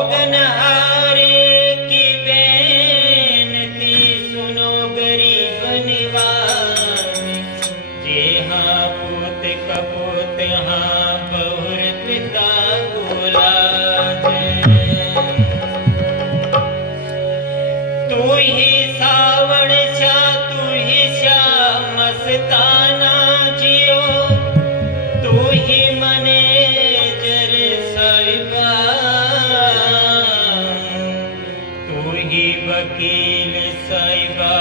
गगनहारे की बेनती सुनो गरीब निवासी। जे हाँ पूत कपूत हाँ बहुर पिता कुलाज। तू ही सावण छा तू ही श्याम मस्ताना जियो। तू ही मैनेजर साहिबा तू ही वकील साहिबा।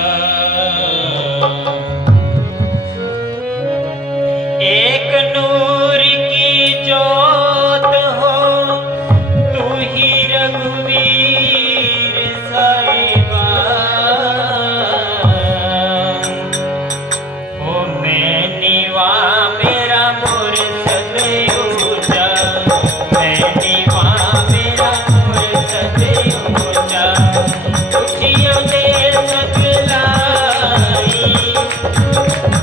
एक नूर की जोत हो तू ही रघुवीर साहिबा। ओ मैं निवा मेरा मुर्शद ऊंचा। मैं निवा मेरा मुर्शद ऊंचा। खुशियों दे सकलाई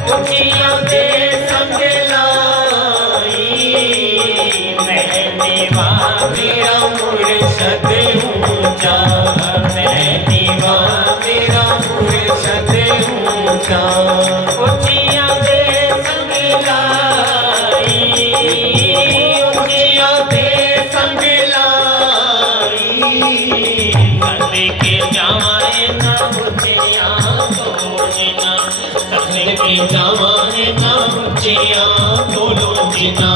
खुशियों दे सकलाई। मैं निवा मेरा मुर्शद ऊंचा। मैं निवा मेरा मुर्शद ऊंचा। खुशियाँ दे संगलाई खुशियाँ दे संगलाई। सदके के जामाए ना मुझिया तोड़ना। सदके के जामाए ना मुझिया तोड़ना।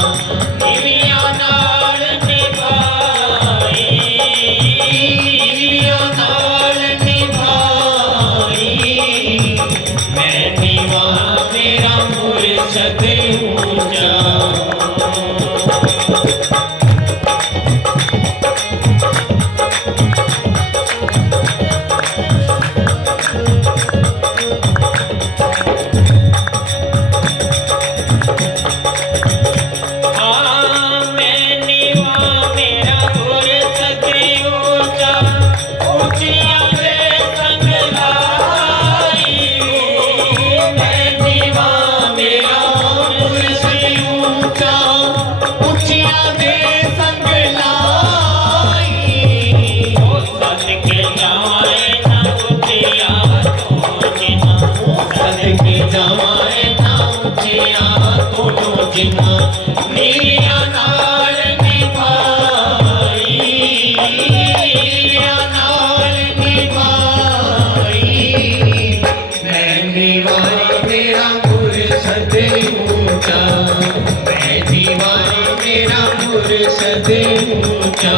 निविया नाल निभाई निविया नाल निभाई। मैं निवा मेरा मुर्शद ऊंचा। नीलिया नाल निभाई नीलिया नाल निभाई। मैं निवारी मेरा मुर्शद ऊंचा। मैं निवारी मेरा मुर्शद ऊंचा।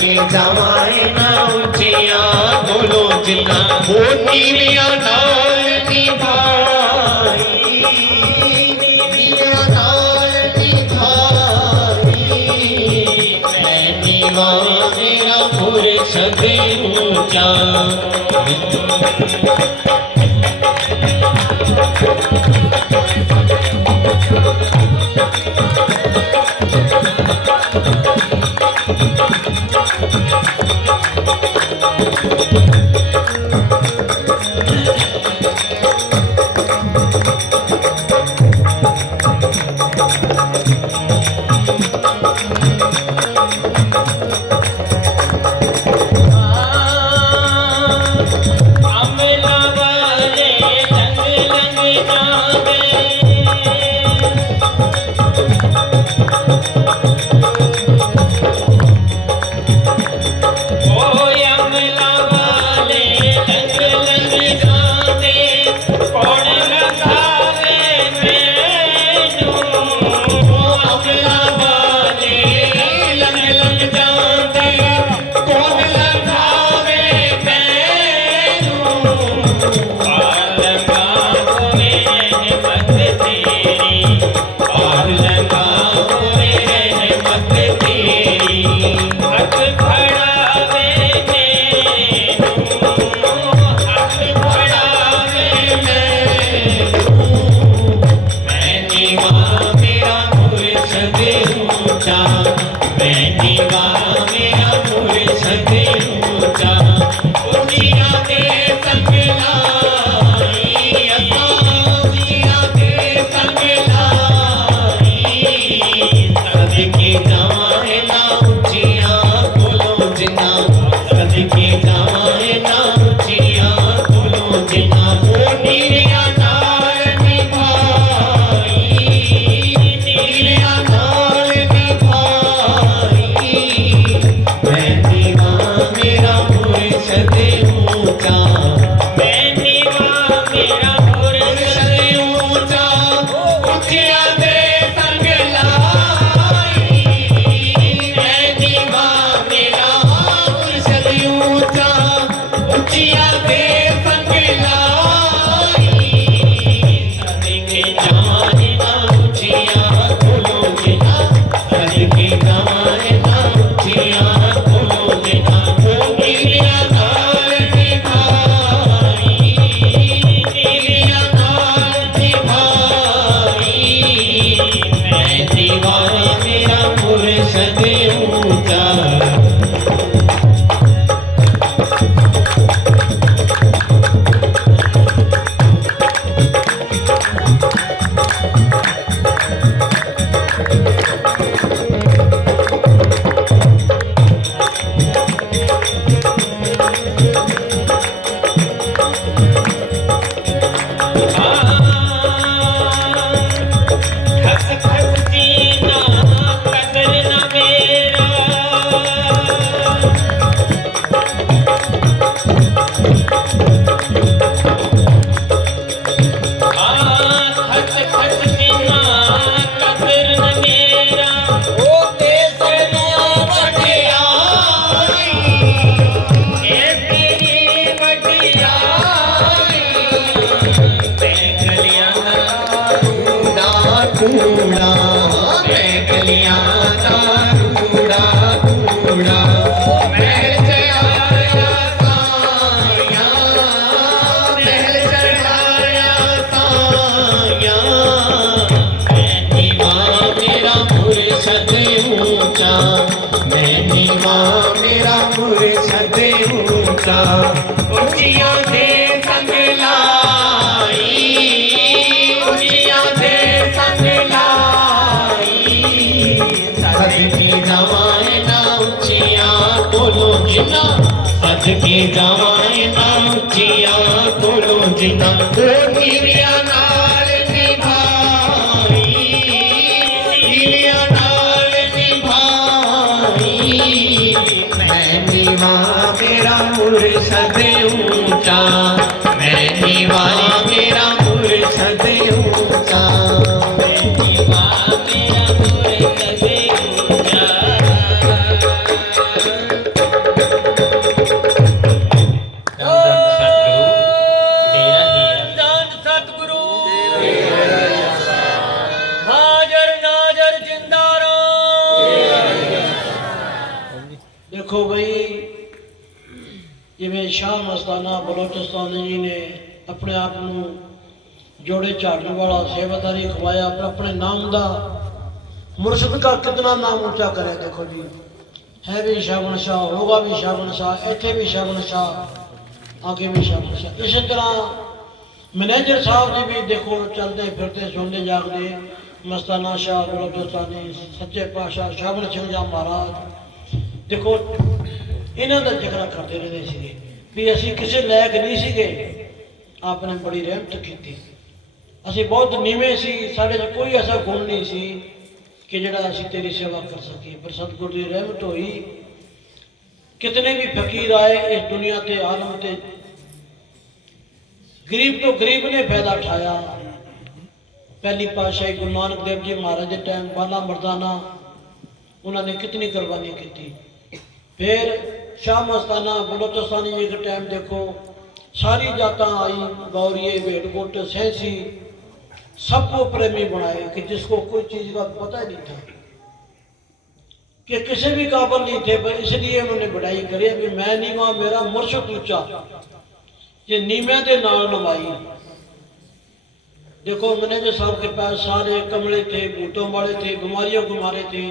के जमाए ना ऊंचिया दोनों जिन्ना वो नीलिया नाल निभाई नीलिया नाल निभाई। मैं नीवा मेरा मुर्शद ऊंचा। अमला वाले लंग लंग जावे ओए अमला वाले लंग लंग जावे कौन लंघावे मैनू अमला वाले लंग लंग जावे कौन लंघावे मैनू पार लगाओ रहमत तेरी पार लगाओ रहमत तेरी हक फड़ावे मैनू हक फड़ावे मैनू मैं नीवा मेरा मुर्शद ऊंचा मैं नीवा मेरा मुर्शद ऊंचा उठिया दे संग लाई उठिया दे संग लाई सदके जाए ना उठिया बोलो जिना सदके जाए ना उठिया बोलो जिना ओ नीरिया नाल निभाई नीरिया नाल निभाई मैं नीवा मेरा मुर्शद ऊंचा मैं नीवा मेरा मुर्शद ऊंचा उठिया दे संग लाई मैं नीवा मेरा मुर्शद ऊंचा उठिया दे संग लाई सदके जाए ना उठिया बोलो जिना सदके जाए ना उठिया बोलो जिना ओ नीलिया नाल निभाई नीलिया नाल निभाई मैं दीवार मेरा मुर्शद ऊंचा खस खस जीना कदर न मेरा खस खस जीना कदर न मेरा ओ देश नया वडियाई ए तेरी वडियाई मैं गलियां कूड़ा कूड़ा मैं गलियां का कूड़ा कूड़ा महल चढ़ाया साया महल चढ़ाया साया मैं नीवा मेरा मुर्शद ऊंचा मैं नीवा मेरा मुर्शद ऊंचा उठिया दे संग लाई उठिया दे संग लाई सदके जाए ना उठिया बोलो जिना सदके जाए ना उठिया बोलो जिना ओ नीरिया नाल निभाई नीरिया नाल निभाई मैं नीवा मेरा मुर्शद ऊंचा मैं नीवा मेरा मुर्शद ऊंचा मैं नीवा मेरा मुर्शद ऊंचा धन सतगुरु हाजर नाजर जिंदा देखो भाई जिमें शाह मस्ताना बलोचिस्तान जी ने अपने आप को जोड़े झाड़ने वाला सेवादारी खवाया पर अपने नाम का मुर्शद का कितना नाम ऊंचा करे। देखो जी है भी श्रवण शाह, होगा भी श्रवण शाह, इत्थे भी श्रवण शाह, आगे भी श्रवण शाह। इस तरह मैनेजर साहब जी भी देखो चलते फिरते सुनते जागते, मस्ताना शाह बलोचिस्तानी, सच्चे पातशाह श्रवण सिंह जी महाराज, देखो इन्हों का जिक्र करते रहते थे भी असी किसी लायक नहीं सीगे, आपने बड़ी रहमत की। असी बहुत नीवें सी, साढ़े च कोई ऐसा गुण नहीं सी कि जड़ा असी तेरी सेवा कर सकी, पर सतगुरु की रहमत हुई। कितने भी फकीर आए इस दुनिया के आलम ते, गरीब तो गरीब ने फायदा उठाया। पहली पातशाही गुरु नानक देव जी महाराज के टाइम बाला मर्दाना उन्होंने कितनी कुर्बानी की। फिर शाह मस्ताना बलोचिस्तानी जी के टाइम देखो सारी जाता आई, गौरिये भेड़कोट सहसी, सबको प्रेमी बनाए कि जिसको कोई चीज का पता ही नहीं था, कि किसी भी काबिल नहीं थे, पर इसलिए उन्होंने बढ़ाई करी कि मैं नीवा मेरा मुर्शद ऊंचा, ये नीमे के नाल नवाई। देखो मैनेजर साहब के पास सारे कमले थे, भूतों वाले थे, बीमारियों को मारे थे,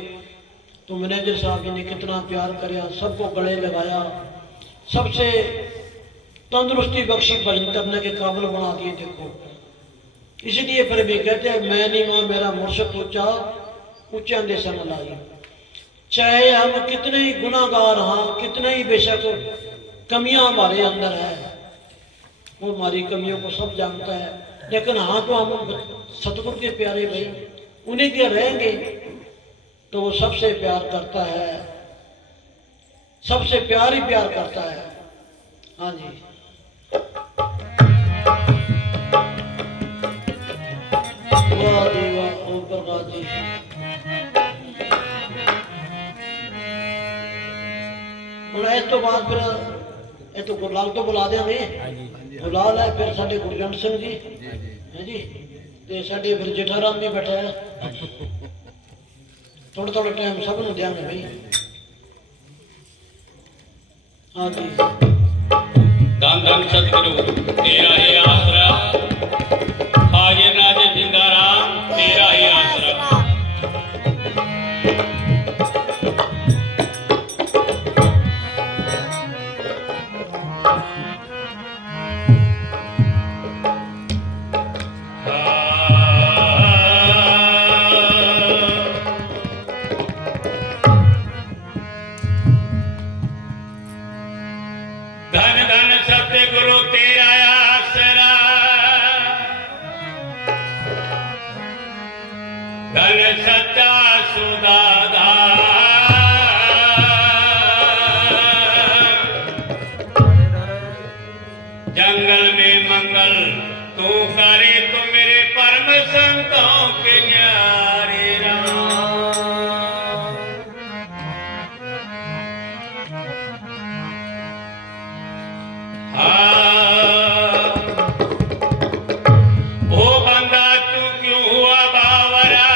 तो मैनेजर साहब जी ने कितना प्यार कराया, सबको गले लगाया, सबसे तंदुरुस्ती बख्शी, भजन करने के काबिल बना दिए। देखो इसलिए फिर भी कहते हैं मैं नहीं मां मेरा मुर्शद ऊंचा, ऊंचा दे संग लाई। चाहे हम कितने ही गुनाहगार हाँ, कितने ही बेशक कमियां हमारे अंदर है, वो हमारी कमियों को सब जानता है, लेकिन हाँ तो हम सतगुरु के प्यारे भाई उन्हीं के रहेंगे तो वो सबसे प्यार करता है, सबसे प्यार ही प्यार करता है। हाँ जी वाह जी वाह, ओम प्रकाश जी। ਹੁਣ ਇਸ ਤੋਂ ਬਾਅਦ ਫਿਰ ਇਹ ਤੋਂ ਗੁਰਲਾਲ ਤੋਂ ਬੁਲਾ ਦਿਆਂਗੇ, ਗੁਰਲਾਲ ਹੈ, ਫਿਰ ਸਾਡੇ ਗੁਰਜੰਟ ਸਿੰਘ ਜੀ ਹੈ ਜੀ, ਤੇ ਸਾਡੇ ਫਿਰ ਜੇਠਾ ਰਾਮ ਵੀ ਬੈਠਾ ਹੈ। ਥੋੜਾ ਥੋੜਾ ਟਾਈਮ ਸਭ ਨੂੰ ਦਿਆਂਗੇ ਭਾਈ। हाँ जी धन धन सतगुरु तेरा ही आसरा, हाजिर नाजिर जिंदा राम तेरा ही आसरा। धन धन सतगुरु तेरा आसरा, धन सच्चा सुदाधार, जंगल में मंगल तू करे तो मेरे परम संतों के न्यारे राम। ओ बंदा तू क्यों हुआ बावरा,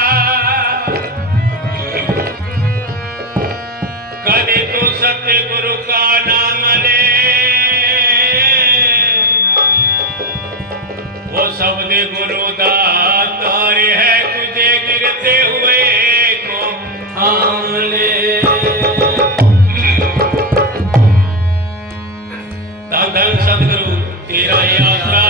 कदे तू सतगुरु का नाम ले, वो सबदे गुरु दातार है, तुझे गिरते हुए को थाम ले। धन धन सतगुरु तेरा ही आसरा,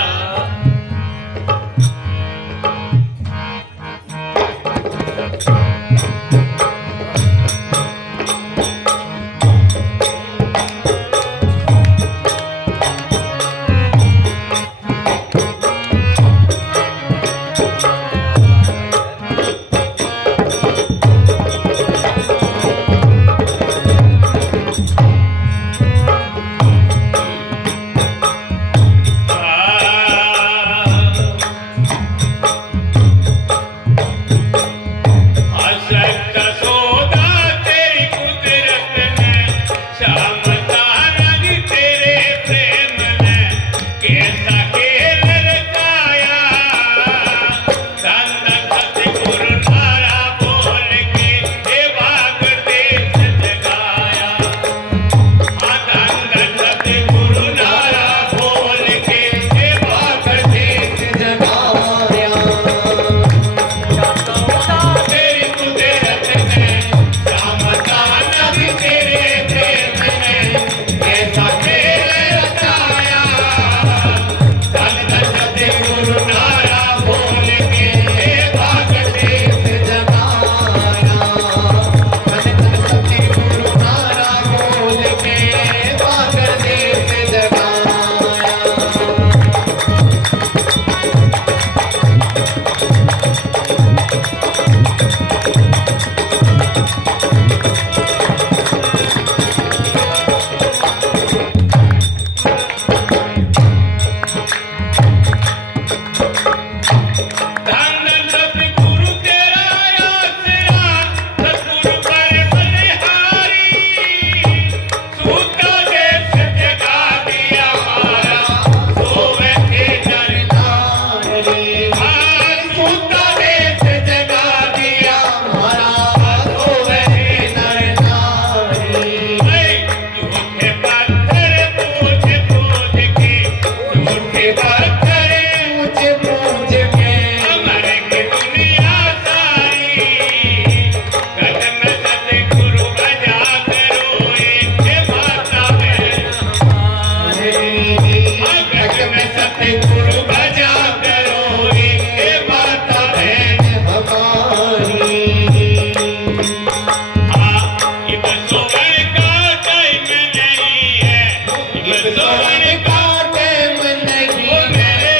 सावन का टाइम नहीं मेरे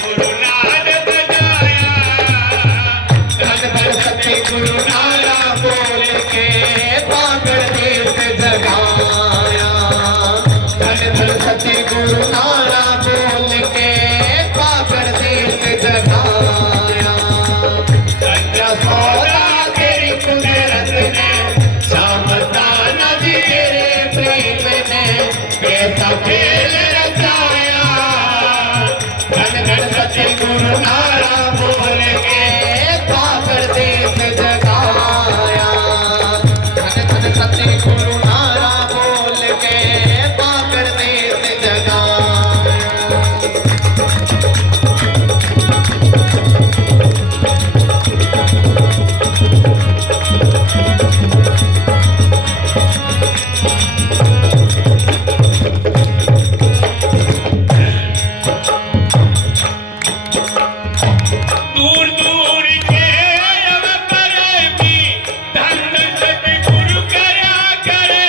गुरु नाद बजाया धन धन सत्य गुरु नारा बोल के पागल देश जगाया धन धन सत्य गुरु नारा बोल के पागल देश जगाया सच्चा सौदा तेरी कुदरत ने सामदाना जी तेरे प्रेम ने कैसा खेल रचाया धन धन सत्य गुरु नारा बोल के पागल देश जगाया धन धन सत्य गुरु नारा बोल के पागल देश जगाया दूर दूर के अवसर भी धन सतगुरु करया करे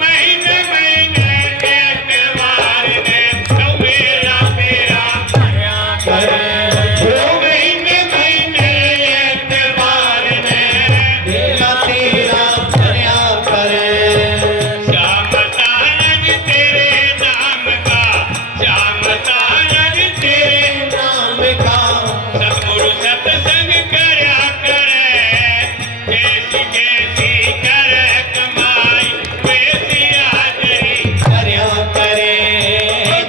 महीने महीने एतवार ने सवेरा तेरा भया करे महीने महीने एतवार ने तेरा तेरा भया करे श्याम तारन तेरे नाम का श्याम तारन तेरे नाम का सतगुरु सत्संग करया करे जैसी जैसी करे कमाई वैसी हाजरी भया करे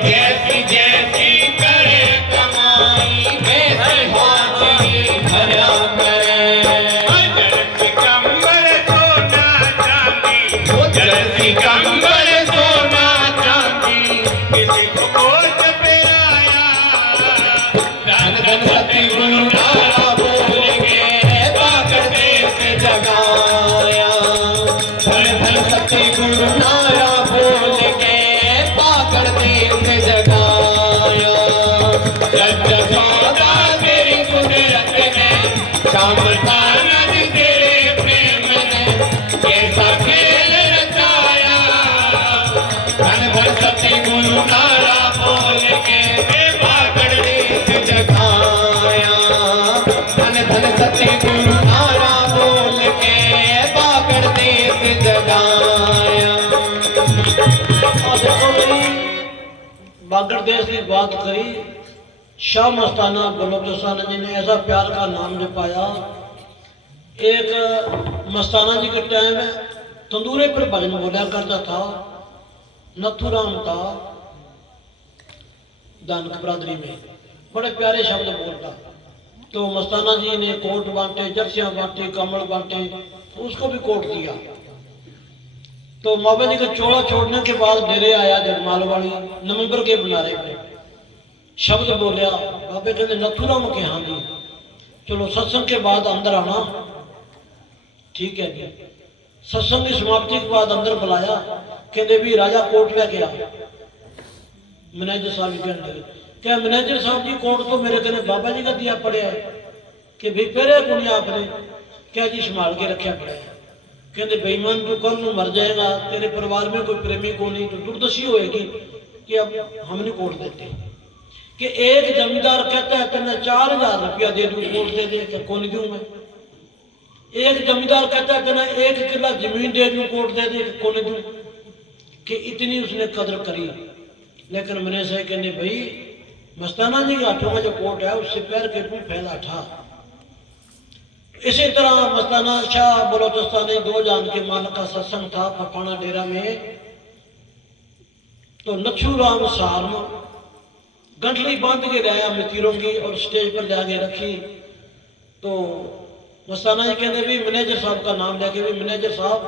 जैसी जैसी करे कमाई वैसी हाजरी भया करे जर्सी कंबल सोना चांदी जर्सी कंबल सोना चांदी किसी को कोट पे आया धन धन सत्य गुरु नारा बोल के पागल देश जगाया धन धन सत्य गुरु नारा बोल के पागल देश जगाया सच्चा सौदा तेरी कुदरत ने सामदाना जी तेरे प्रेम ने कैसा खेल रचाया धन धन सत्य गुरु नारा बोल के पागल देश जगाया धन धन सत्य गुरु नारा बोल के पागल देश जगाया और देखो भाई बागड़ देश की बात करी शाह मस्ताना बलोचिस्तान जी ने ऐसा प्यार का नाम जपाया एक मस्ताना जी के टाइम तंदूरे पर भजन बोला करता था नथुराम था दानक बरादरी में बड़े प्यारे शब्द बोलता तो मस्ताना जी ने कोट बांटे जर्सियां बांटे कमल बांटे उसको भी कोट दिया तो बाबा जी का चोला छोड़ने के बाद डेरे आया जगमाल वाली नवंबर के बुलारे पे शब्द बोलिया बाबे कहते नथुराम के हाँ जी चलो सत्संग के बाद अंदर आना ठीक है जी सत्संग की समाप्ति के बाद अंदर बुलाया कहते भी राजा कोट लेके आ मैनेजर साहब कहने लगे क्या मैनेजर साहब जी कोट तो मेरे कहने बाबा जी का दिया पड़े है कि भाई फेरे कुछ आपने क्या जी संभाल के रखा पड़ा है कहते बेईमान तू कल ਨੂੰ मर जाएगा तेरे परिवार में कोई प्रेमी को नहीं तो दुर्दशा होएगी कि अब हम नहीं कोट देते कि एक जमींदार कहता है तेने 4000 रुपया दे दूं कोट दे दे कि कौन दूं मैं एक जमींदार कहता है तेने 1 किला जमीन दे दूं कोट दे दे कि कौन दूं कि इतनी उसने कदर करी लेकिन मैंने सही कहने भाई मस्ताना जी के हाथों में जो कोट है उससे पैर के तू फैला था इसी तरह मस्ताना शाह बलोचिस्तानी 2 जान के माल का सत्संग था फफाना डेरा में तो नच्छू राम सारम गंठली बांध के लाया मितीरों की और स्टेज पर जाके रखी तो मस्ताना जी कहते भी मैनेजर साहब का नाम लेके भी मैनेजर साहब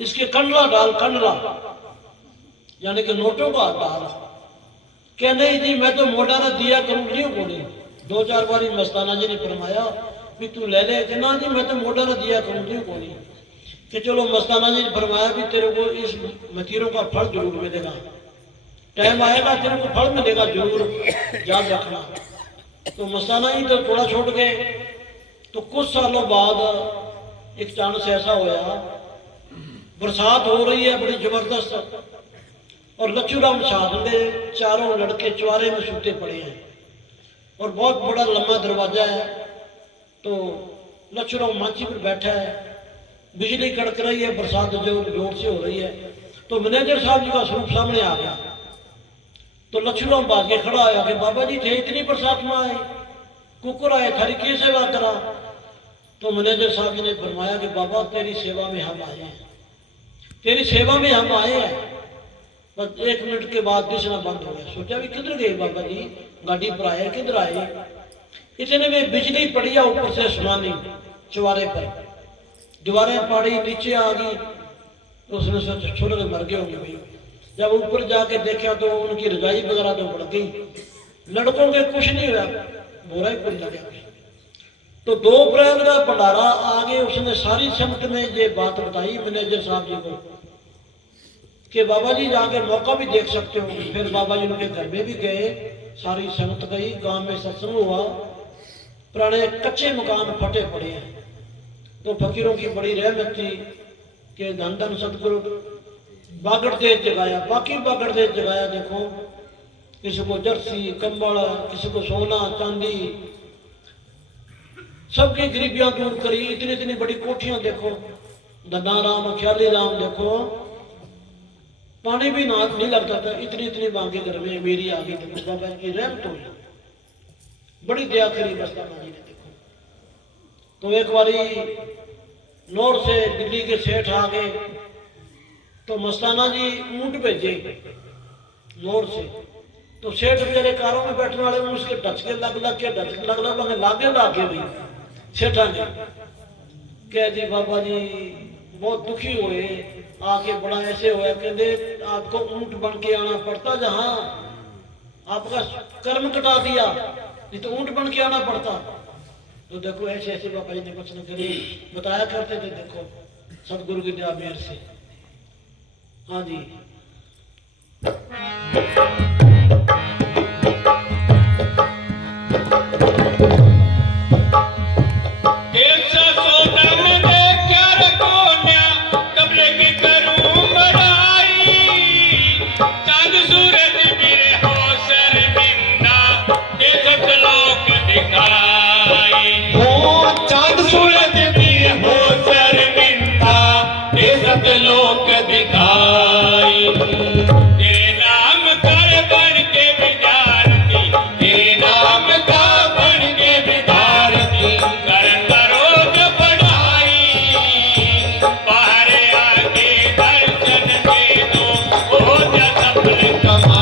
इसके कंडला डाल कंडला यानी कि नोटों का डाल क्या नहीं जी मैं तो मोटा ना दिया करूँ को नहीं 2-4 बार मस्ताना जी ने फरमाया भी तू ले ले कि ना जी मैं तो मोटा ना दिया करूँ को नहीं कि चलो मस्ताना जी ने फरमाया भी तेरे को इस मतीरों का फल जरूर मिलेगा टाइम आएगा तेरे को फल मिलेगा जरूर याद रखना तो मस्ताना जी तो थोड़ा छोड़ गए तो कुछ सालों बाद एक चांस ऐसा होया बरसात हो रही है बड़ी जबरदस्त और लच्छूराम साधु के चारों लड़के चुआरे में सूते पड़े हैं और बहुत बड़ा लंबा दरवाजा है। तो लच्छूराम माची पर बैठा है, बिजली कड़क रही है, बरसात जोर से हो रही है। तो मैनेजर साहब जी का स्वरूप सामने आ गया। तो लच्छूराम बाज के खड़ा आया कि बाबा जी थे इतनी बरसात में आए, कुकुर आए, थारी की सेवा करा। तो मैनेजर साहब जी ने फरमाया कि बाबा तेरी सेवा में हम आए हैं, तेरी सेवा में हम आए हैं। बस 1 मिनट के बाद दिसना बंद हो गया। सोचा भी किधर गए बाबा जी, गाड़ी पर आए, किधर आए। इतने में बिजली पड़ी है ऊपर से सुनानी चुबारे पर, दीवारें पड़ी, नीचे आ गई। तो उसने सोचा छोटे मर गए होंगे भाई। जब ऊपर जाके देखा तो उनकी रजाई वगैरह तो बढ़ गई, लड़कों के कुछ नहीं हुआ, बोरा ही पूरी लग गया। तो 2 अप्रैल का भंडारा आगे उसने सारी संगत में ये बात बताई मैनेजर साहब जी को कि बाबा जी जाके मौका भी देख सकते हो। फिर बाबा जी उनके घर में भी गए, सारी संगत गई, गांव में सत्संग हुआ। पुराने कच्चे मकान फटे पड़े हैं। तो फकीरों की बड़ी रहमत थी कि धन धन सतगुरु बागड़ दे जगाया, बाकी बागड़ दे जगाया। देखो किसी को जर्सी कंबल, किसी को सोना चांदी, सबकी गरीबियां दूर करी। इतनी इतनी बड़ी कोठियां देखो, धना राम ख्याली राम देखो, पानी भी ना नहीं लगता था, इतनी इतनी मांगे घर में मेरी आ गई। देखो बाबा की रहमत हुई, बड़ी दया करी मस्ताना जी ने। देखो तो एक बारी नौर से दिल्ली के सेठ आ गए, तो मस्ताना जी ऊंट भेजे नौर से। तो सेठ बेचारे कारों में बैठने वाले उसके ढचके लग लागे भाई सेठा ने कह दी बाबा जी बहुत दुखी हुए, आके बड़ा ऐसे हुआ, कहते आपको ऊंट बन के आना पड़ता, जहां आपका कर्म कटा दिया, नहीं तो ऊंट बन के आना पड़ता। तो देखो ऐसे ऐसे बाबा जी ने कुछ न करे बताया करते थे। देखो सतगुरु की दया मेहर से। हाँ जी, कमा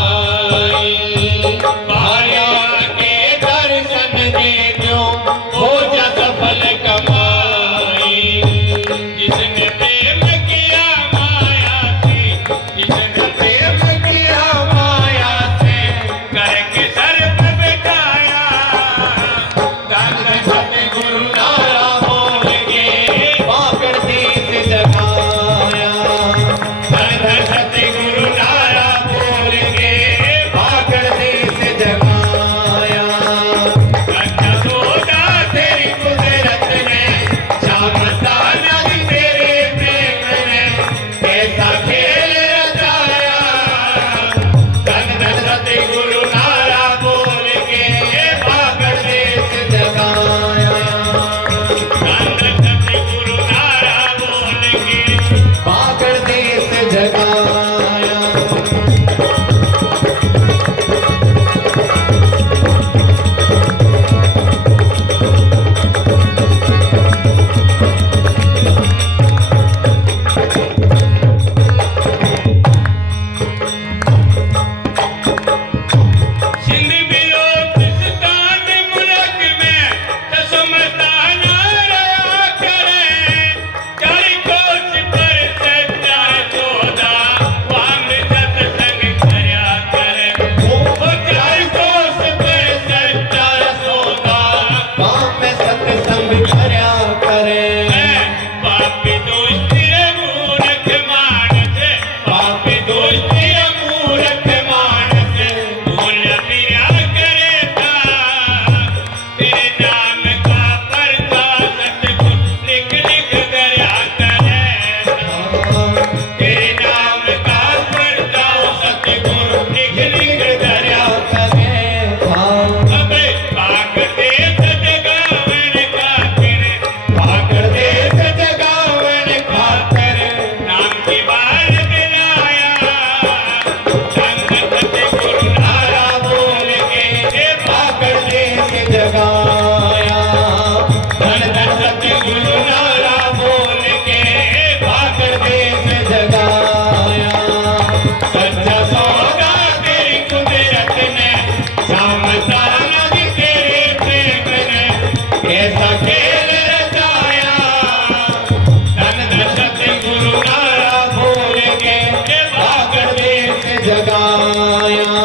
जगाया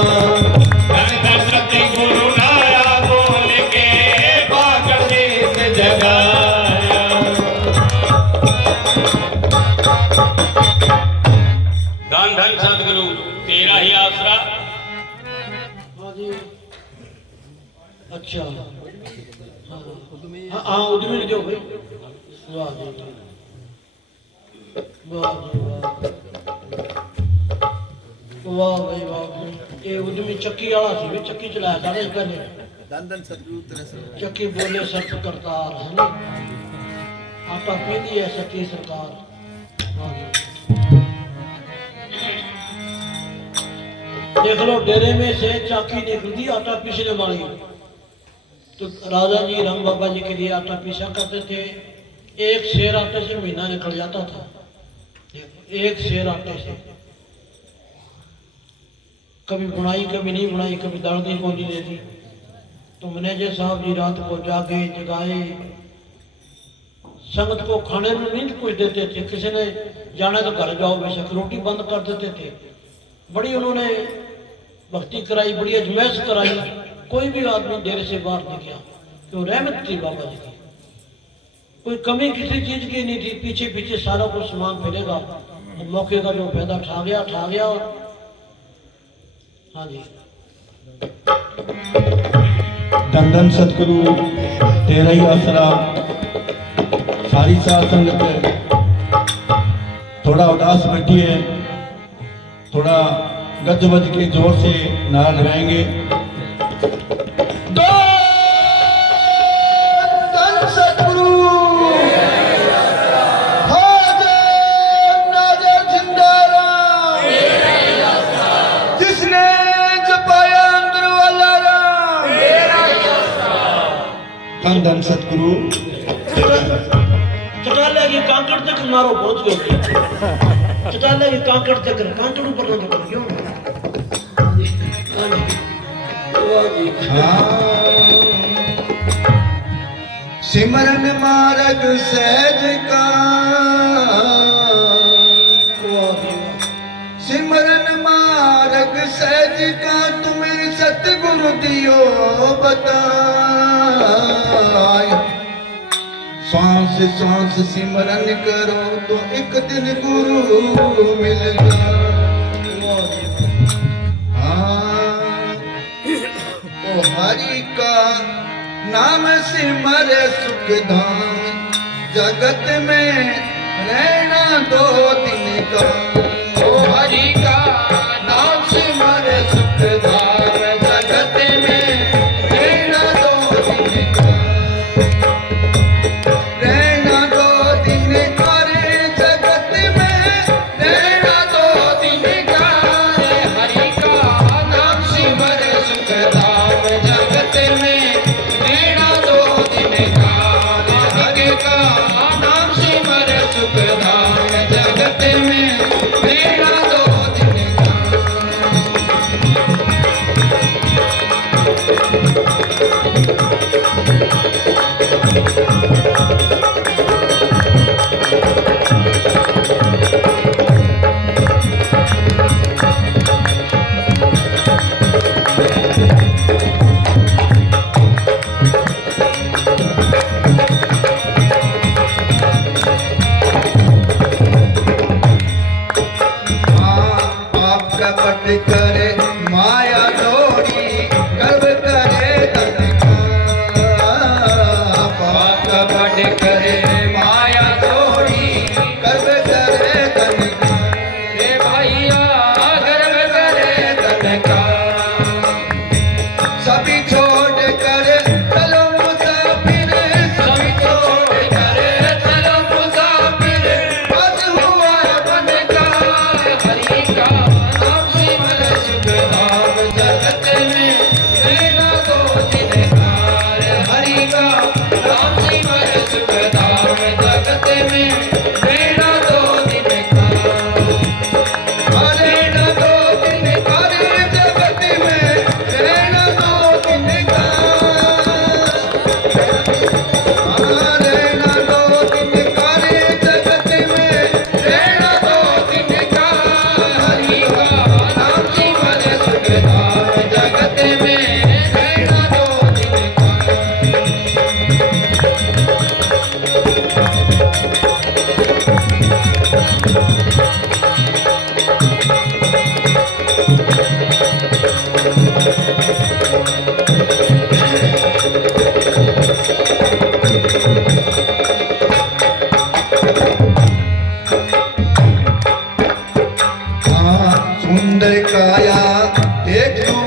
धन धन सतगुरु नारा बोल के पाकर देश जगाया। धन धन सतगुरु तेरा ही आसरा। हाँ जी, अच्छा हाँ हाँ उद्यमी जो भाई, वाह जी वाह जी वाह भाई वाह। ये उद्यमी चक्की वाला सी, चक्की चलाया था ना पहले। चक्की बोले सत करतार है ना, आटा पीती है सच्ची सरकार। वाह जी। देख लो डेरे में से चाकी निकलती आटा पीसने वाली, तो राजा जी राम बाबा जी के लिए आटा पीसा करते थे। एक शेर आटे से महीना निकल जाता था, एक शेर आटे से। कभी बुनाई कभी नहीं बुनाई, कभी दाल नहीं पहुंची देती। तो मैनेजर साहब जी रात को जागे जगाए, संगत को खाने में नहीं कुछ देते थे। किसी ने जाना तो घर जाओ, बेशक रोटी बंद कर देते थे। बड़ी उन्होंने भक्ति कराई, बड़ी अजमैश कराई। कोई भी आदमी डेरे से बाहर नहीं गया, क्यों? रहमत थी बाबा जी की, कोई कमी किसी चीज की नहीं थी। पीछे पीछे सारा कुछ सामान मिलेगा, मौके का जो फायदा ठा गया। हाँ जी, धन धन सतगुरु तेरा ही आसरा। सारी साथ संगत थोड़ा उदास बैठी है, थोड़ा गज बज के जोर से नारा लगाएंगे। धन सतगुरु नाजर जिंदाराम, जिसने जपाया अंदर वाला राम। धन धन सतगुरु। चटाले की कांकड़ तक मारो पहुंच गए। चटाले की कांकड़ तक, कांकड़ ऊपर ना पकड़ क्यों? सिमरन मार्ग सहज का, सिमरन मार्ग सहज का तुम्हें सतगुरु दियो बताए। सांस सांस सिमरन करो तो एक दिन गुरु मिलेगा। ओ हरि का नाम सिमर सुखधाम, जगत में रहना 2 दिन का। ओ हरि का नाम सिमर सुखधाम, जगत में रहना 2 दिन का। रहना 2 दिन का रे जगत में, रहना 2 दिन का। हरि का नाम सिमर सुखधाम, जगत में रहना 2 दिन का। हरि का नाम सिमर सुखधाम, जगत में रहना 2 दिन का।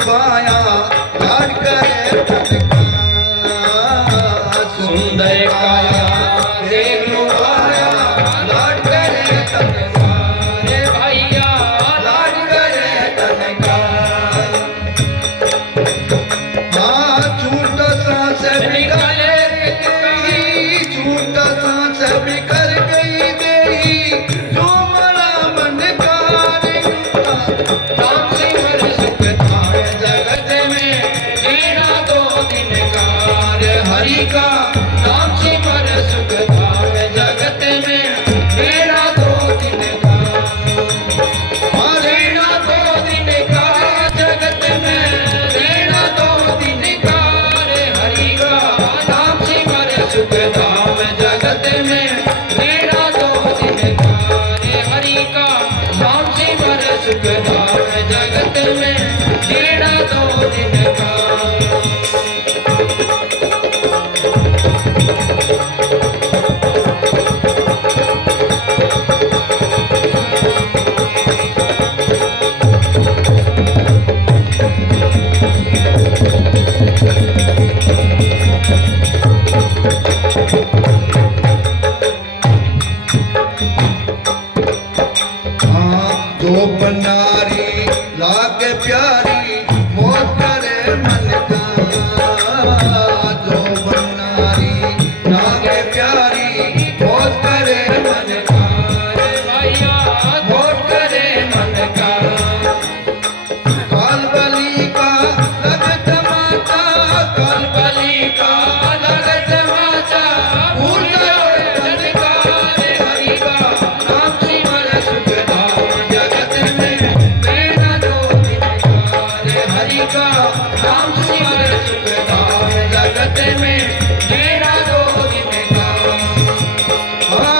लुभाया लाड करे तनका सुंदर काया देख लुभाया लाड करे तनका रे भैया लाड करे तनका हाँ झूठ सांस निकल गई झूठ सांस निकल गई देही जो मरा मन का राम सिमर सुख थार जगत में तेरा दो दिन कार हरि का राम सिमर सुख थार जगत में तेरा दो दिन कार तेरा दो दिन का जगत में तेरा दो दिन कार हरि का राम सिमर सुख धाम जगत में तेरा दो दिन कार हरि का राम सिमर सुख धाम जगत में तेरा दो दिन कार दो बनारी लाग प्यारी मोर करे मन का दो बनारी लाग प्यारी मोर करे मन का भैया मोर करे मन का काल बली का लगत माता काल बली का लगत माता भूल जनकार हरि का नाम सिमर सुख धाम जगत में तेरा दो दिन कार हरि का नाम सिमर सुख धाम जगत में तेरा दो दिन कार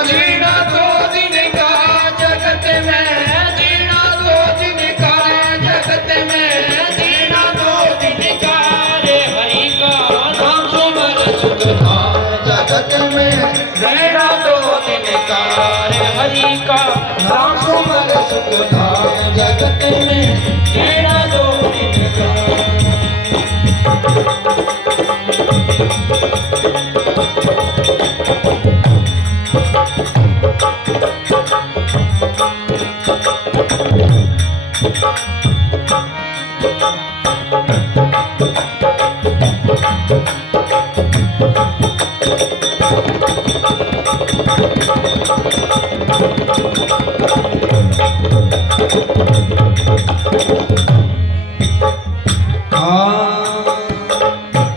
जीना दो दिन का जगत में जीना दो दिन का जगत में जीना दो दिन कार हरि का नाम सिमर सुख धाम जगत में तेरा दो दिन कार हरि का नाम सिमर सुख धाम जगत में तेरा दो दिन कार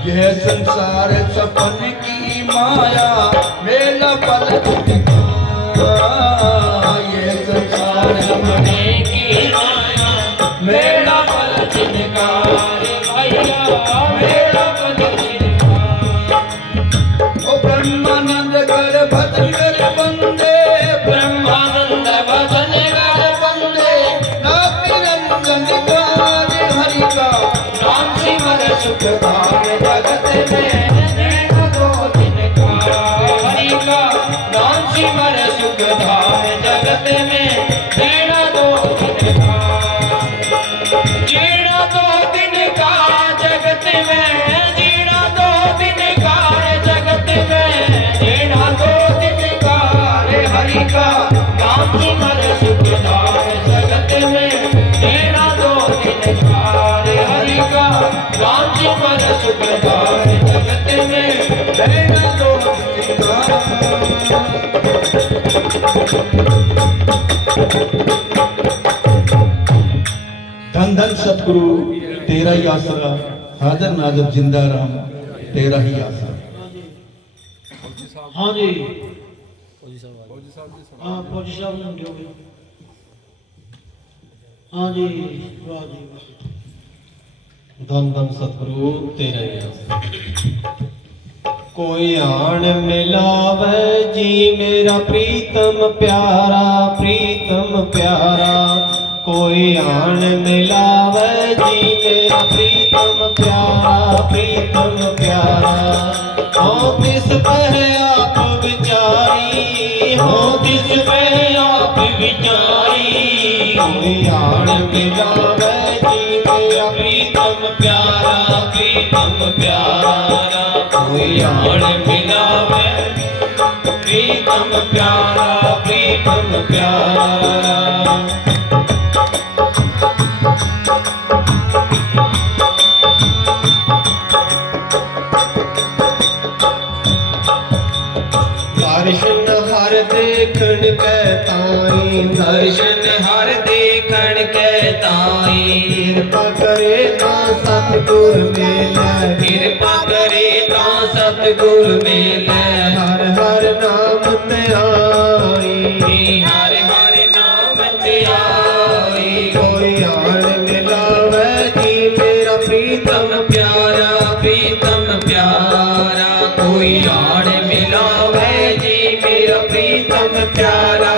यह संसार सपन की माया मेला पलट दिखा ये संसार सपने की माया मेला पलट दिखा भैया मेला पलट दिखा ओ ब्रह्मानंद कर भजन कर बंदे ब्रह्मानंद भजन कर बंदे नाथ निरंजन कार हरि का नाम सिमर सुख धाम जगत में तेरा दो दिन कार हरि का नाम सिमर सुख धाम जगत में तेरा दो दिन कार जीना दो दिन का जगत में जीना दो दिन कार जगत में जीना दो दिन कार हरि का नाम सिमर सुख धाम जगत में तेरा दो दिन कार हरि का नाम सिमर सुख धाम जगत में तेरा दो दिन कार धन धन सतगुरु तेरा ही आसरा हाजर नाजर जिंदा राम तेरा ही आसरा हाँ जी हाँ फौजी साहब ने जो भी हाँ जी वाह जी वाह धन धन सतगुरु तेरा ही आसरा कोई आन मिलावे जी मेरा प्रीतम प्यारा कोई आन मिलावे जी मेरा प्रीतम प्यारा हो तिस पे आप विचारी हो तिस पे आप विचारी कोई आन मिलावे जी मेरा प्रीतम प्रीतम प्यारा प्रीतम प्यारा कोई आन मिलावे प्रीतम प्यारा प्रीतम प्यारा दर्शन हर देखण के ताई दर्शन हर देखण के ताई कृपा करे ता सतगुर मिले कृपा करे ता सतगुर मिले हर हर नाम ते आई हर हर नाम ते आई कोई आन मिलावे जी मेरा प्रीतम प्यारा कोई आन मिलावे जी मेरा प्रीतम प्यारा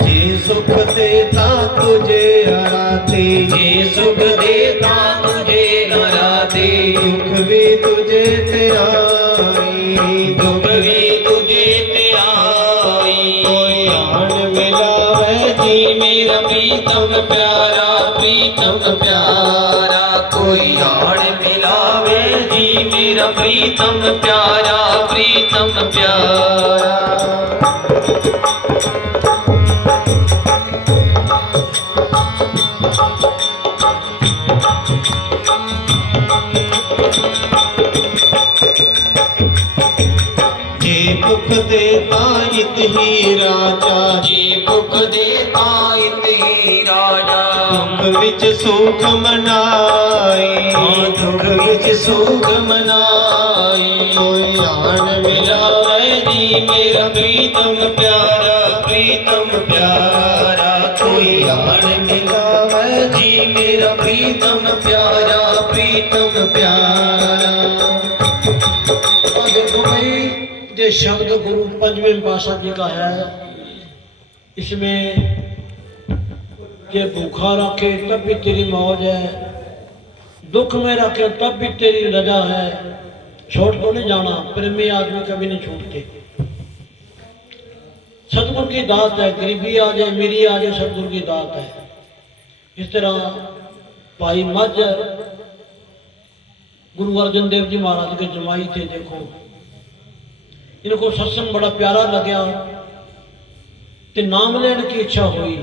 जे सुख देता तुझे हराते जे सुख देता तुझे हराते दुख भी तुझे ते आई दुख भी तुझे ते आई कोई आन मिलावे जी मेरा प्रीतम प्यारा कोई आन मिलावे जी मेरा प्रीतम प्यारा दुख देता इत ही राजा जी दुख देता इत ही राजा दुख विच सुख मनाई दुख विच सुख मनाई कोई आन मिलावे जी मेरा प्रीतम प्यारा कोई आन मिलावे जी मेरा प्रीतम प्यारा देखो भाई ये शब्द गुरु पंचवें पातशाह जी का है। इसमें ये भूखा रखे तब भी तेरी मौज है, दुख में रखे तब भी तेरी रजा है। छोड़ तो नहीं जाना, प्रेमी आदमी कभी नहीं छूटते। सतगुरु की दात है, गरीबी आ जाए मेरी आ जाए सतगुरु की दात है। इस तरह भाई मज गुरु अर्जन देव जी महाराज के जमाई थे। देखो इनको सत्संग बड़ा प्यारा लग्या तो नाम लेने की इच्छा हुई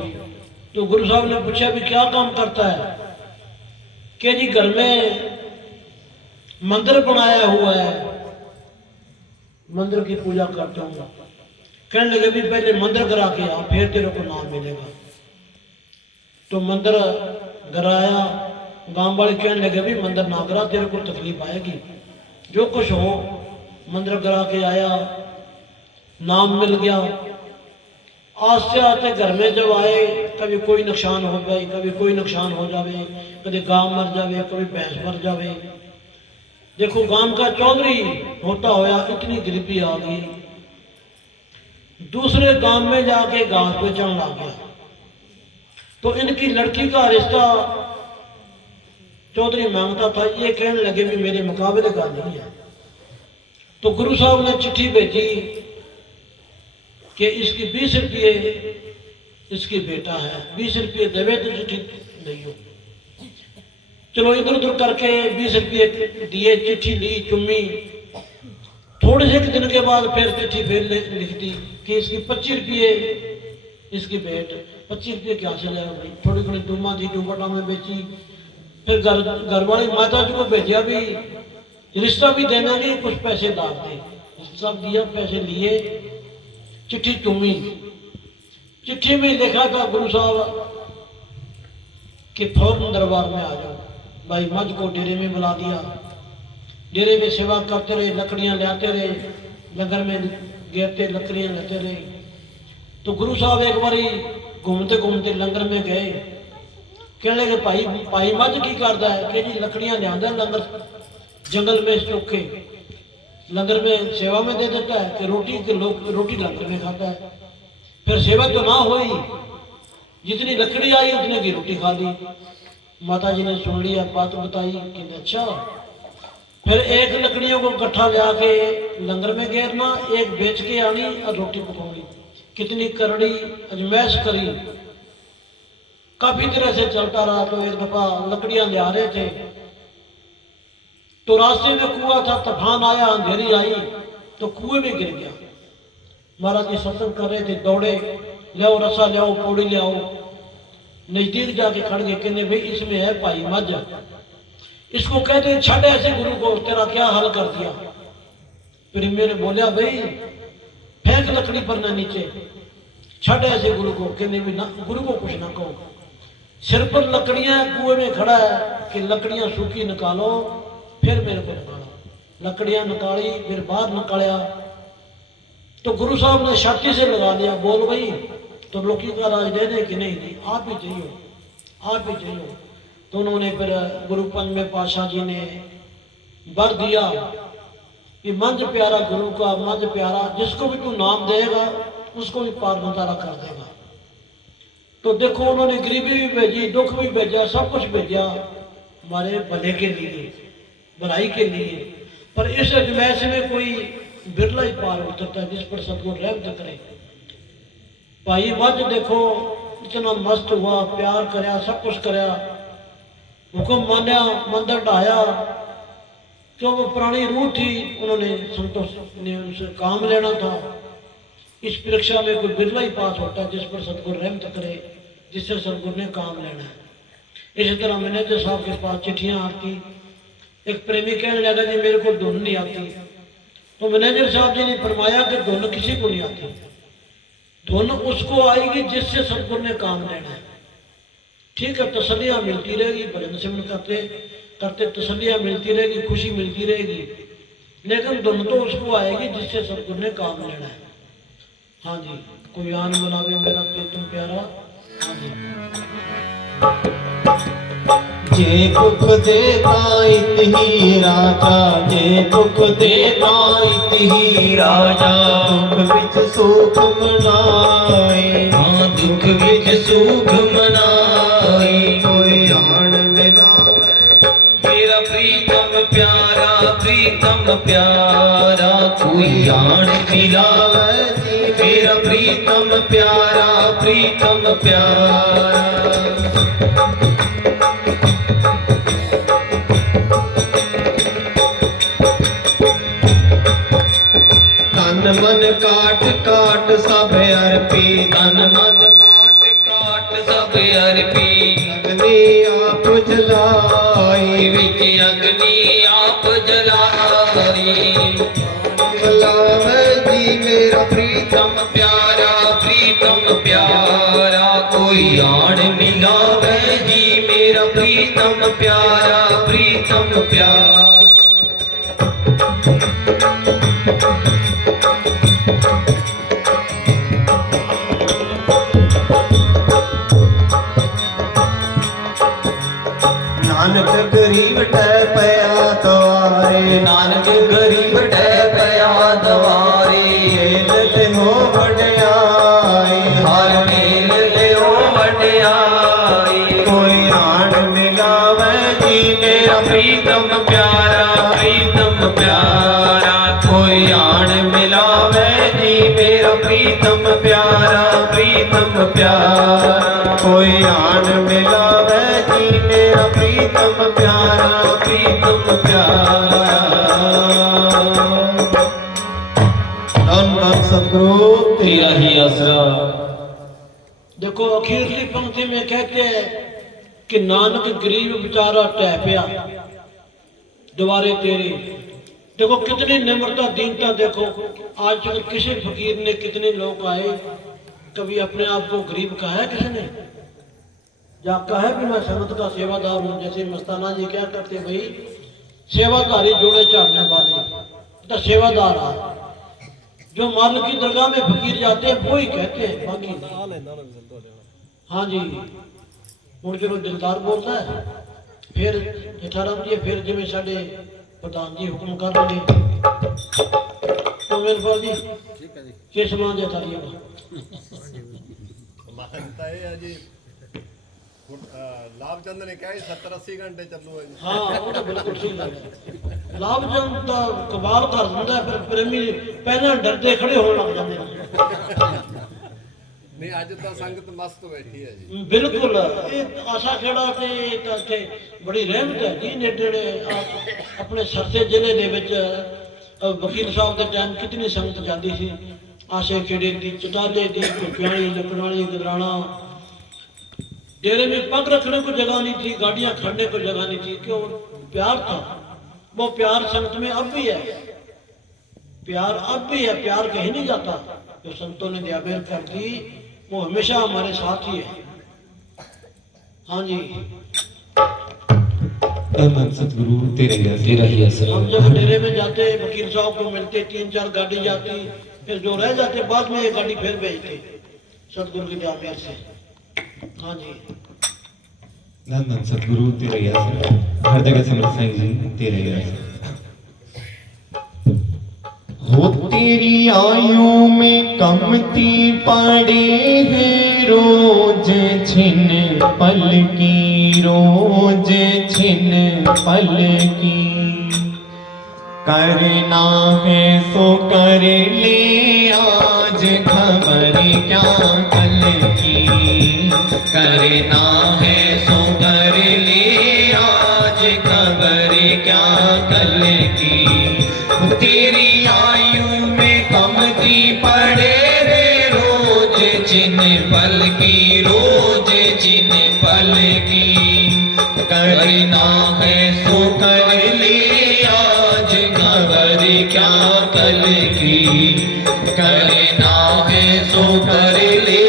तो गुरु साहब ने पूछा भी क्या काम करता है? कि जी घर में मंदिर बनाया हुआ है, मंदिर की पूजा करता हूँ। कहने लगे भी पहले मंदिर करा के आ फिर तेरे को नाम मिलेगा। तो मंदिर कराया, गांव वाले कहने लगे भी मंदिर ना करा तेरे को तकलीफ आएगी, जो कुछ हो। मंदिर करा के आया, नाम मिल गया। आस्ते आस्ते घर में जब आए कभी कोई नुकसान हो गई, कभी कोई नुकसान हो जावे, कभी गांव मर जावे, कभी भैंस मर जावे। देखो गांव का चौधरी होता होया इतनी गरीबी आ गई, दूसरे गांव में जाके घास बेचने लग गया। तो इनकी लड़की का रिश्ता चौधरी मांगता था, ये कहने लगे भी मेरे मुकाबले का नहीं है। तो गुरु साहब ने चिट्ठी भेजी कि इसकी 20 रुपये इसकी बेटा है, 20 रुपये देवे तो चिट्ठी नहीं हो। चलो इधर उधर करके 20 रुपये दिए, चिट्ठी ली, चुम्मी। थोड़े से दिन के बाद फिर चिट्ठी फिर लिख दी कि इसकी 25 रुपये इसकी भेंट। 25 रुपये क्या से ले भाई, थोड़ी थोड़ी डूमा थी, डूबटा में बेची। फिर घर वाली माता जी को भेजा भी रिश्ता भी देना नहीं, कुछ पैसे डाल दे। सब दिया, पैसे लिए, चिट्ठी चुमी। चिट्ठी में लिखा था गुरु साहब कि फौरन दरबार में आ जाओ। भाई मज को डेरे में बुला दिया, डेरे में सेवा करते रहे, लकड़ियां लाते रहे, लंगर में गिरते लकड़ियां लेते रहे। तो गुरु साहब एक बारी घूमते घूमते लंगर में गए। कहने लगे भाई मज की करता है? कि जी लकड़ियां लिया लंगर जंगल में चौके लंगर में सेवा में दे देता है कि रोटी के लोग रोटी लंगर में खाता है। फिर सेवा तो ना हुई, जितनी लकड़ी आई उतने की रोटी खा ली। माता जी ने सुन लिया, बात बताई कि अच्छा। फिर एक लकड़ियों को इकट्ठा ले आके लंगर में घेरना, एक बेच के आनी और रोटी पकानी। कितनी करड़ी अजमैश करी, काफी तरह से चलता रहा। तो एक दफा लकड़ियां ले आ रहे थे, तो रास्ते में कुआं था, तूफान आया, अंधेरी आई तो कुएं में गिर गया। महाराज जी सत्संग कर रहे थे, दौड़े, ले आओ रसा, ले आओ पौड़ी, ले आओ। नजदीक जाके खड़ गए, कहने भाई इसमें है भाई मझ, इसको कहते छड़ ऐसे गुरु को, तेरा क्या हाल कर दिया। फिर मैंने बोलिया भाई फेंक लकड़ी पर ना नीचे, छड़ ऐसे गुरु को। कहने भी ना, गुरु को कुछ ना कहो, सिर पर लकड़ियां, कुएं में खड़ा है कि लकड़ियां सूखी निकालो, फिर मेरे को निकालो। लकड़ियां निकाली, फिर बाहर निकाला तो गुरु साहब ने छाती से लगा दिया, बोल भाई तो लोकी का राज दे दे कि नहीं? नहीं, आप ही चाहिए, आप ही चाहिए। तो उन्होंने फिर गुरु पंचवें पातशाह जी ने वर दिया कि मंझ प्यारा गुरु का, मंझ प्यारा, जिसको भी तू नाम देगा उसको भी पार उतारा कर देगा। तो देखो उन्होंने गरीबी भी भेजी, दुख भी भेजा, सब कुछ भेजा हमारे भले के लिए, भलाई के लिए। पर इस अजमैश में कोई बिरला ही पार उतरता है जिस पर सतगुरु रहमत करे। भाई मझ देखो इतना मस्त हुआ, प्यार करया, सब कुछ करया, हुक्म मान्या, मंदिर ढाया। क्यों वो पुरानी रूह थी, उन्होंने संतोष ने उनसे काम लेना था। इस परीक्षा में कोई बिरला ही पास होता है जिस पर सतगुरु रहमत करे, जिससे सतगुरु ने काम लेना है। इसी तरह मैनेजर साहब के पास चिट्ठियां आती, एक प्रेमी कहने लगा जी मेरे को धुन नहीं आती। तो मैनेजर साहब जी ने फरमाया कि धुन किसी को नहीं आती, धुन उसको आएगी जिससे सतगुरु ने काम लेना है। ठीक है, तसल्लियां मिलती रहेगी, भजन सिमरन करते करते तसल्लियां मिलती रहेगी, खुशी मिलती रहेगी, लेकिन धुन तो उसको आएगी जिससे सतगुरु ने काम लेना है। हाँ जी, कोई आन मनावे मेरा कीर्तन प्यारा। हाँ जी। जे दुख देता इतही राजा, जे दुख देता इतही राजा, दुख विच सुख मनाए, हाँ दुख विच सुख मनाए। कोई आन मिलावे मेरा प्रीतम प्यारा, प्रीतम प्यारा, कोई आन मिलावे मेरा प्रीतम प्यारा, प्रीतम प्यारा। तन मन काट काट सब अर्पी, तन मन काट काट सब अर्पी। अग्नि आप जलाई, विच अग्नि आप जलाई। मिलावे जी मेरा प्रीतम प्यारा, प्रीतम प्यारा, कोई आन मिलावे जी मेरा प्रीतम प्यारा, प्रीतम प्यारा। नानक गरीब टह पया द्वारे, नानक गरीब टह पया द्वारे। मेल हो वड्याई, हर मेल हो वड्याई। कोई आन मिलावे जी मेरा प्रीतम प्यारा, प्रीतम प्यारा, कोई आन मिलावे जी मेरा प्रीतम प्यारा, प्रीतम प्यारा। कोई आन मिलावे जी मेरा प्रीतम प्यारा, प्रीतम प्यारा। धन धन सतगुरु तेरा ही आसरा। देखो अखीरली पंक्ति में कहते हैं कि नानक गरीब बेचारा टह पिया द्वारे तेरे। देखो कितनी निम्रता, दीनता। देखो आज तक किसी फकीर ने, कितने लोग आए, कभी अपने आप को गरीब कहा है किसने? या कहा भी मैं संगत का सेवादार हूँ। जैसे मस्ताना जी क्या करते, भाई सेवादारी जोड़े चाटने वाले तो सेवादार आ। जो मालिक की दरगाह में फकीर जाते हैं वो ही कहते हैं, बाकी नहीं। हाँ जी, हूँ जो दिलदार बोलता है फिर जठाराम जी, फिर जिमें साढ़े प्रधान जी हुक्म कर रहे तो मेरे पास जी किस समान जता ਮਾਨਤਾ ਇਹ ਹੈ ਜੀ ਲਾਭਚੰਦ ਨੇ ਕਿਹਾ 70-80 ਘੰਟੇ ਚੱਲੂ ਹੈ ਜੀ। ਹਾਂ ਉਹ ਤਾਂ ਬਿਲਕੁਲ ਸਹੀ ਗੱਲ ਹੈ। ਲਾਭਚੰਦ ਦਾ ਕਮਾਲ ਕਰ ਦਿੰਦਾ, ਫਿਰ ਪ੍ਰੇਮੀ ਪਹਿਲਾਂ ਡਰਦੇ ਖੜੇ ਹੋਣ ਲੱਗ ਜਾਂਦੇ ਨੇ। ਨਹੀਂ ਅੱਜ ਤਾਂ ਸੰਗਤ ਮਸਤ ਬੈਠੀ ਹੈ ਜੀ। ਬਿਲਕੁਲ ਇਹ ਆਸਾ ਖੇੜਾ ਤੇ ਤਾਂ ਇੱਥੇ ਬੜੀ ਰਹਿਮਤ ਹੈ ਜੀ। ਨੇੜੇ ਆਪਣੇ ਸਰਸੇ ਜ਼ਿਲ੍ਹੇ ਦੇ ਵਿੱਚ ਵਕੀਲ ਸਾਹਿਬ ਦੇ ਟਾਈਮ ਕਿਤਨੀ ਸੰਗਤ ਜਾਂਦੀ ਸੀ। आशे खेड़े दी, चटाले दी, प्याणी लकड़ानी, गदराना। डेरे में पग रखने को जगह नहीं थी, गाड़ियां खड़ने को जगह नहीं थी। क्यों? प्यार था। वो प्यार संत में अब भी है, प्यार अब भी है, प्यार कहीं नहीं जाता। जो संतों ने दिया बेर कर दी वो हमेशा हमारे साथ ही है। हाँ जी, सतगुरु तेरा ही असर। हम जब डेरे में जाते वकील साहब को मिलते, 3-4 गाड़ी जाती, फिर जो रह जाते बाद में एक गाड़ी फिर भेजते सतगुरु की दया प्यार से। हाँ जी, धन धन सतगुरु तेरा ही असर। हर जगह समर्थ साईं जी तेरा ही असर। हो तेरी आयु में कमती पड़े हैं रोज छिन पल की, रोज छिन पल की। करना है सो कर ले आज, खबर क्या कल की। करना है सो कर ले आज, खबर क्या कल की। तेरी आयु में कमती पड़े रे रोज जिन पल की, रोज जिन पल की। करना है सो कर ले आज, खबर क्या कल की। करना है सो कर ले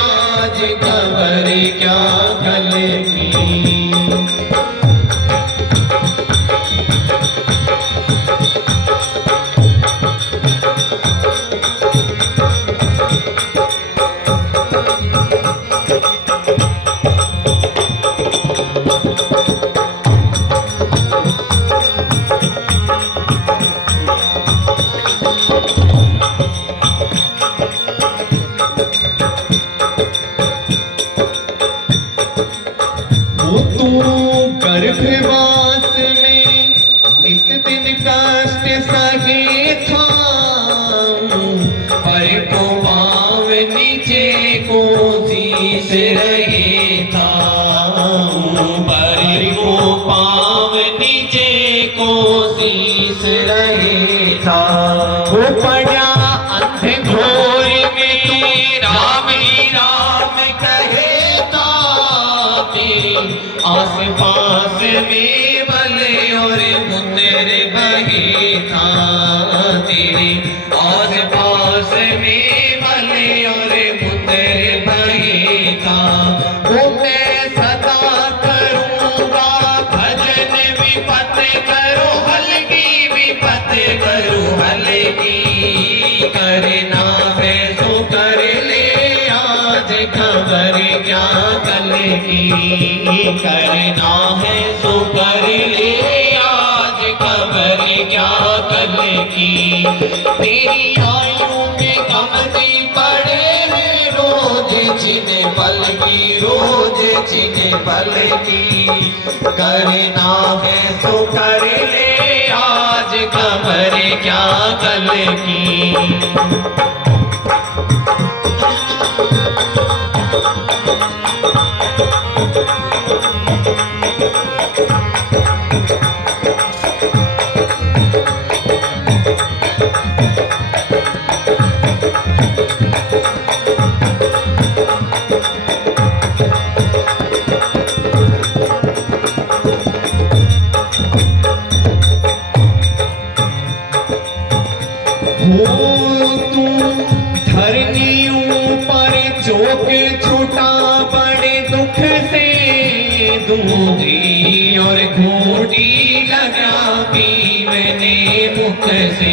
आज, खबर क्या कल की। गर्भवास में इस दिन कष्ट सहे था, पर को पाव नीचे को शीश रहे था। पर को पाव नीचे को शीश रहे था। वो पड़ा अंधघोर में राम ही राम कहेता, तेरे आस पास में भले और मुंदर बहे था। तेरे आस पास में भले और मुंदर बहे था। वो मैं सदा करूँगा भजन, विपत करो हल्की, विपत करो हल्की। करना है सो कर ले आज, खबर क्या कल की। करना है सो कर ले आज, खबर क्या कल की। तेरी आयु में कमती पड़े हैं रोज जिन पल की, रोज जिन पल की। करना है सो कर ले आज, खबर क्या कल की। दूधी और घूटी लगा पी मैंने मुख से।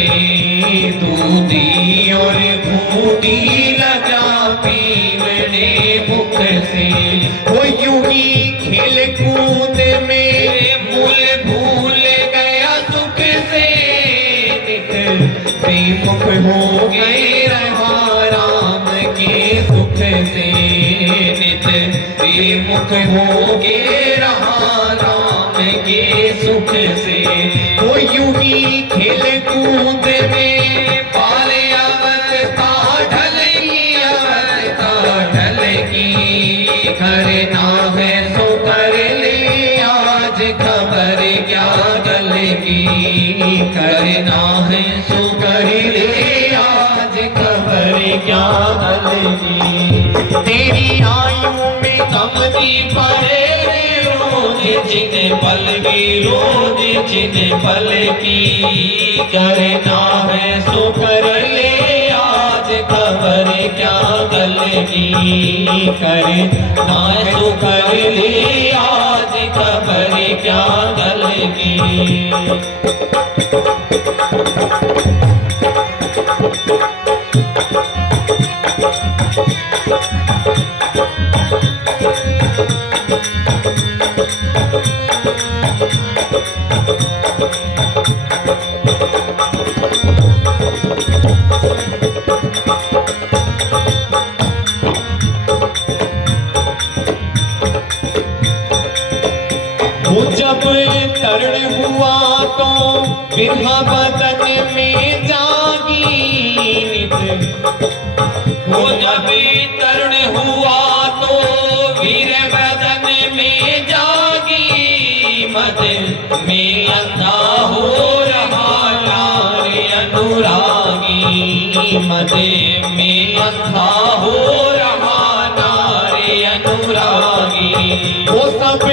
दूधी और घूटी लगा पी मैंने मुख से। वो यूं ही खेल कूद में मूल भूल गया सुख से। निकल मुख हो गए रहा राम के मुख से नित विमुख होगे रहा राम के सुख से। वो यूं ही खेल कूद में पाल अवस्था ढल की करना है सो कर ले आज खबर क्या गल की करना है सो कर ले आज खबर क्या गल की। तेरी आयु में कमती पड़े रोज जिन पल की रोज जिन पल की करना है सो कर ले आज खबर क्या गल की करना है सो कर ले आज खबर क्या गल की। वो जब तरण हुआ तो बिरहा बदन में जागी नित। वो जब तरण हुआ तो वीर बदन में जागी मद में अंधा हो रहा नारी अनुरागी मद में अंधा हो रहा नारी अनुरागी। वो सब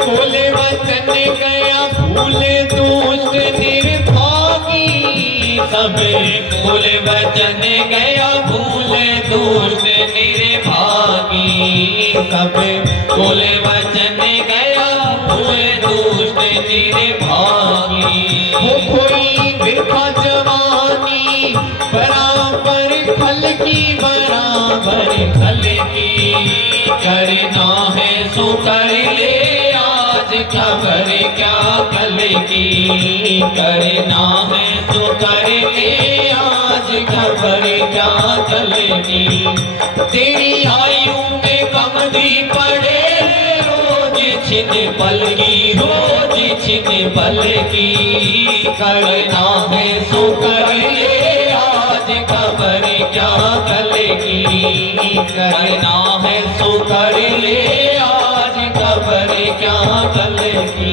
बोले वचन गया भूले दुष्ट निर्भागी सब बोले वचन गया भूले दुष्ट निर्भागी सब बोले वचन गया भूले दुष्ट निर्भागी। वो कोई बिरखा जवानी बराबर फल की बराबर फल की करना है सो कर ले खबर क्या कल की करना है तो कर ले आज खबर क्या कल की। तेरी आयु में कमदी पड़े रोज छिन पल की रोज छिन पल की करना है सो कर ले आज खबर क्या कल की करना है सो कर ले आज खबर क्या कल की।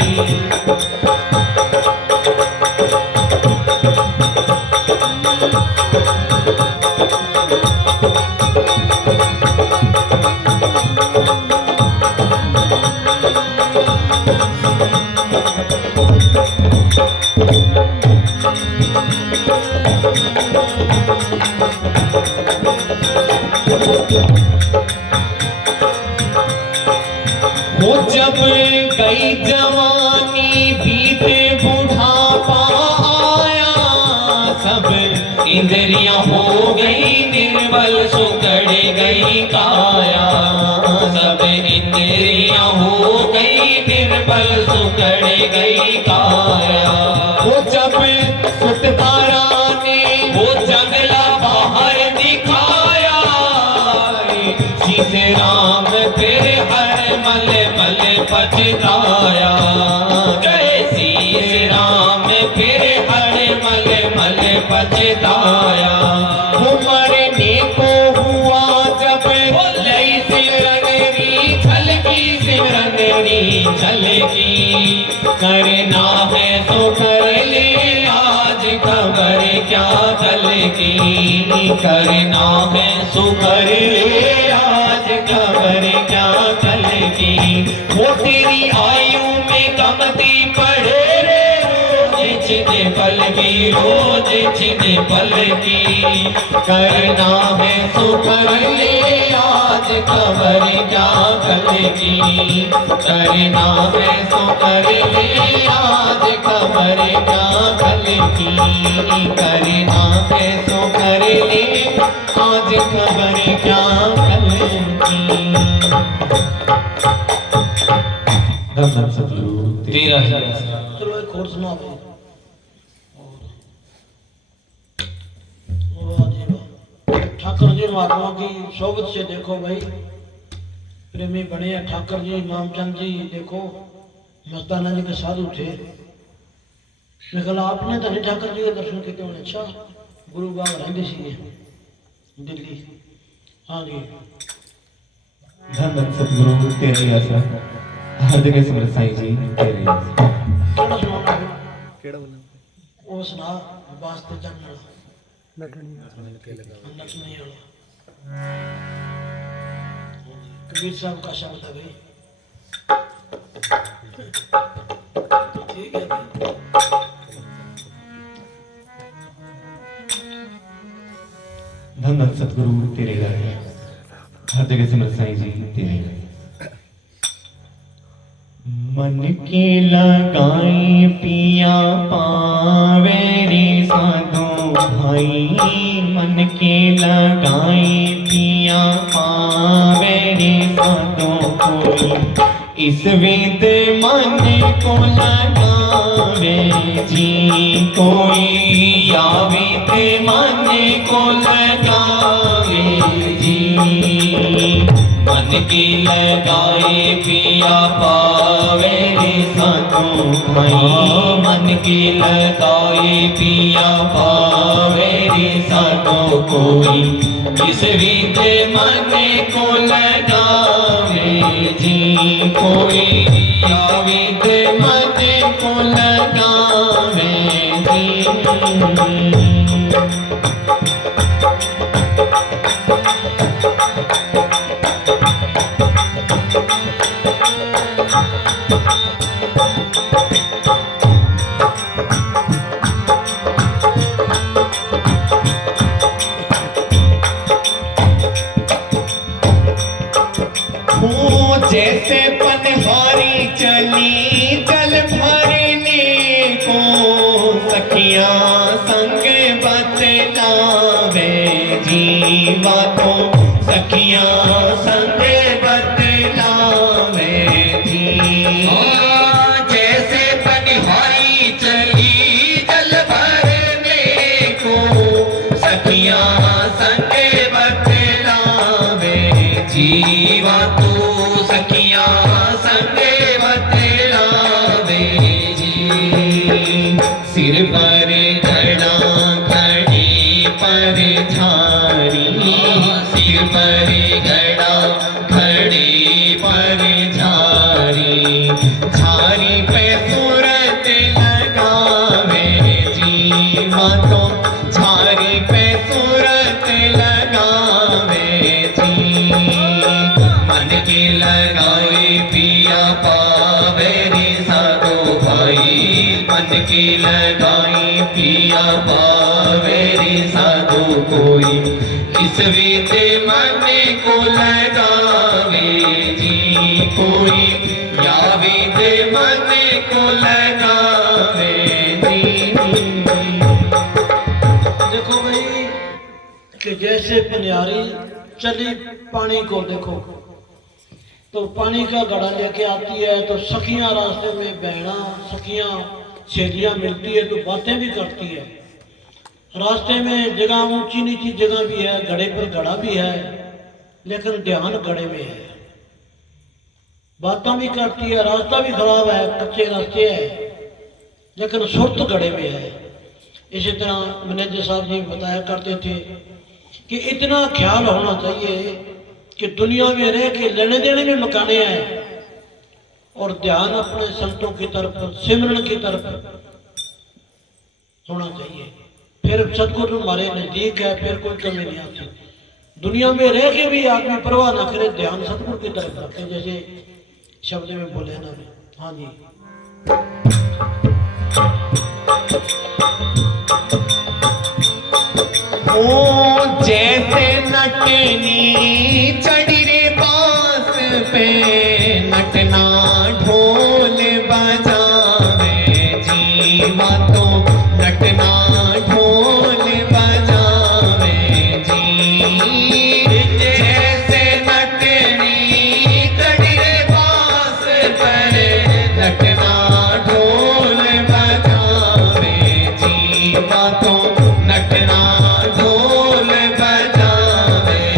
वो जब गई जवानी बीते बुढ़ापा आया सब इंद्रियां हो गई निर्बल सुकड़ गई काया सब इंद्रियां हो गई निर्बल सुकड़ गई काया। वो जब सुततारा ने वो जंगला बाहर दिखाया जिसे राम फिर हर मल मल पछताया कैसी राम फिर हर मल मल पछताया। वो मरने को हुआ जब लई सिमरनरी छलकी सिमरनरी छलकी करना है तो कर ले आज खबर क्या कल की करना है सो कर ले आज खबर क्या कल की। वो तेरी आयु में कमती पड़े रोज छिन पल की रोज छिन पल की करना है सो कर ले आज खबर क्या कल की करना है सो कर ले आज खबर क्या कल की करना है सो कर ले आज खबर क्या कल की। तेरा चलो एक और सुना दे। ठाकुर जी महात्मा की सोबत से देखो भाई, प्रेमी बने हैं ठाकर जी, नामचंद जी, देखो मस्ताना जी के साधु थे। मैं कहा आपने तो नहीं ठाकर जी के दर्शन किए होने? अच्छा, गुरु बाग रहते सी दिल्ली। हाँ जी, धन धन सतगुरु तेरे आसरा हर जगह सिमरत साईं जी तेरे आसरा। केड़ा सुनाना है? ਕਿਹੜਾ ਬੋਲਣਾ वो सुना वास्ते जानना नटनी वाला कबीर साहब का शब्द है भाई, ठीक है। धन धन सतगुरु तेरे आसरा हर जगह सिमरत साईं जी तेरे आसरा। मन के लगाए पिया पावे रे साधु भाई, मन के लगाए पिया पावे रे साधु कोई, इस वेद मन को लगावे जी कोई, या वेद मन को लगावे जी। मन की लगाए पिया पावे रे साधु भाई, मन की लगाए पिया पावे रे साधु कोई, इस विद मन को लगावे जी कोई, या विद मन को लगावे जी। जैसे पनहारी चली जल भरने को, सखियां संग बतलावे जीवा को, सखियां संग बतलावे जी। जैसे पनहारी चली जल भरने को, सखियां संग बतलावे जीवा को, सखियां संग बतलावे जी। सिर पर घड़ा घड़ी पर झारी, सिर पर घड़ा घड़ी पर झारी, झारी पे सूरत लगावे जी मातो, झारी पे सूरत लगावे जी। मन के लगाए पिया पावे रे साधु भाई, मन के लगाए पिया पावे रे साधु कोई, इस विद मन को लगावे जी कोई, या विद मन को लगावे जी। देखो भाई कि जैसे पनियारी चली पानी को देखो, तो पानी का घड़ा लेके आती है, तो सखियां रास्ते में बहना, सखियां सहेलियां मिलती है तो बातें भी करती है। रास्ते में जगह ऊंची नीची जगह भी है, घड़े पर घड़ा भी है, लेकिन ध्यान घड़े में है। बातें भी करती है, रास्ता भी खराब है, कच्चे रास्ते है, लेकिन सुरत घड़े में है। इसी तरह मैनेजर साहब जी बताया करते थे कि इतना ख्याल होना चाहिए कि दुनिया में रह के लेने देने में मकाने हैं, और ध्यान अपने संतों की तरफ, सिमरन की तरफ होना चाहिए। फिर सतगुरु हमारे नजदीक है, फिर कोई कमी नहीं आती। दुनिया में रह के भी आदमी परवाह ना करे, ध्यान सतगुरु की तरफ रखे, जैसे शब्द में बोले ना। हाँ जी, ओ जैसे नटनी चढ़ी रे बांस पे, नटना ढोल बजावे जी मातो, नटना ढोल बजावे जी। जैसे नटनी चढ़ी रे बांस पर, नटना ढोल बजावे जी मातो, नटना ढोल बजावे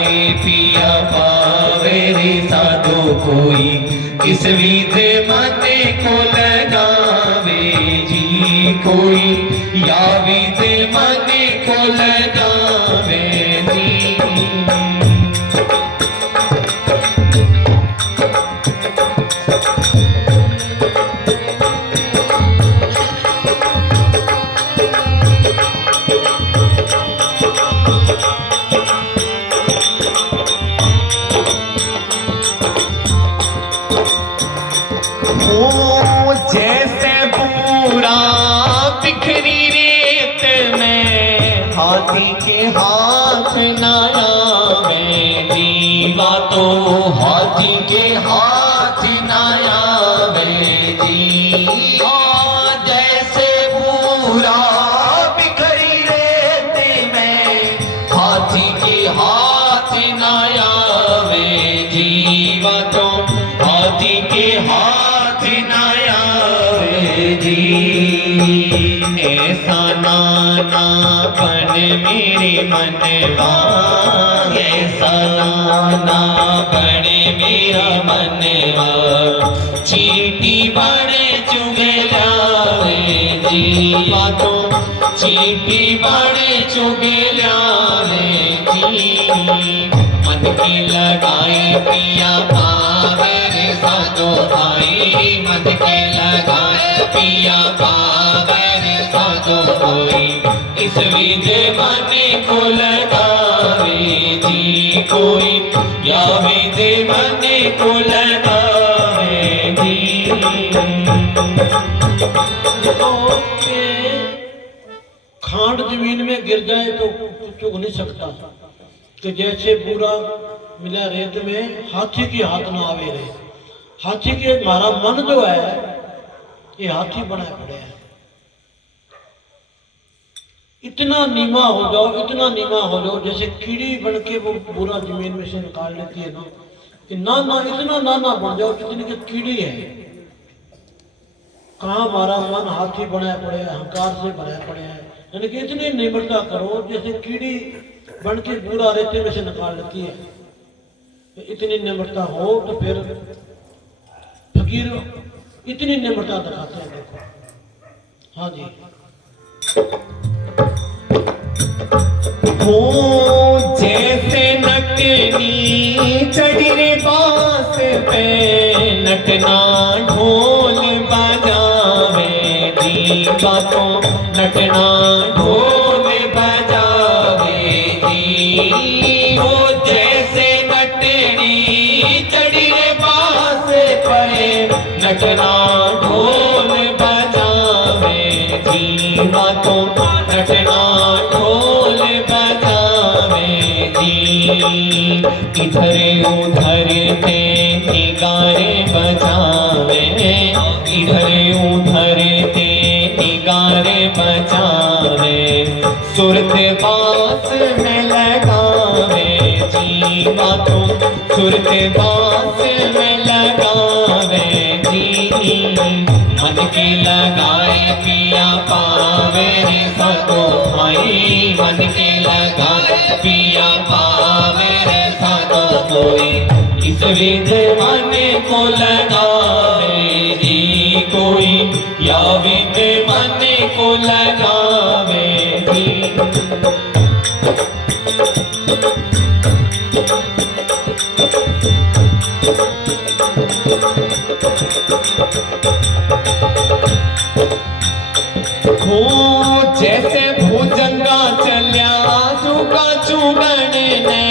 लगाए पिया पावे रे साधो कोई किस विध मन को लगावे जी कोई या विध मन को लगावे जी जैसे पूरा बिखरी रेत में हाथी के हाथ ना आवे जीवा तो हाथी के हाथ ना आवे जी जैसे पूरा बिखरी रेत में हाथी के हाथ ना आवे जीवा तो हाथी के हाथ ना आवे जी ऐसा नाना बन मेरे मनवा ऐसा नाना बन मेरा मनवा चीटी बड़े चुगे लावे जी बातों चीटी बड़े चुगे लावे जी मन की लगाए पिया पावे रे साधो भाई मन के लगाए पिया पावे रे साधो कोई इस विध मन को लगावे जी कोई या विध मन को लगावे जी तो ये खांड जमीन में गिर जाए तो चुग नहीं सकता कि जैसे पूरा मिला रेत में हाथी की हाथ ना आवे रे हाथी के हमारा मन जो है ये हाथी बनाए पड़े हैं इतना नीमा हो जाओ इतना नीमा हो जाओ जैसे कीड़ी बन के वो पूरा जमीन में से निकाल लेती है ना कि नाना इतना नाना बन जाओ जितनी कि कीड़ी है कहाँ हमारा मन हाथी बनाए पड़े हैं अहंकार से बनाए पड़े हैं यानी कि इतनी निम्रता करो जैसे कीड़ी बन के पूरा रेते में से निकाल लेती है तो इतनी निम्रता हो तो फिर फकीर इतनी निम्रता दिखाते हैं देखो हाँ जी हो जैसे नटनी चढ़ी रे बांस पे नटना ढोल बजावे जी बातों नटना ढोल बजावे जी हो जैसे नटनी चढ़ी रे बांस पे नटना ढोल बजावे जी बातों नटना ढोल बजावे जी इधर उधर ते निगारे बजावे इधर उधर ते निगारे बजावे सुरत बास में लगावे जी बातों सुरत बास में लगावे जी मन के लगाए पिया पावे रे साधो भाई मन के लगाए पिया पावे रे साधो कोई इस विध मन को लगावे जी कोई या विध मन को लगावे जी हो जैसे भुजंगा चल्या चुका चुगण ने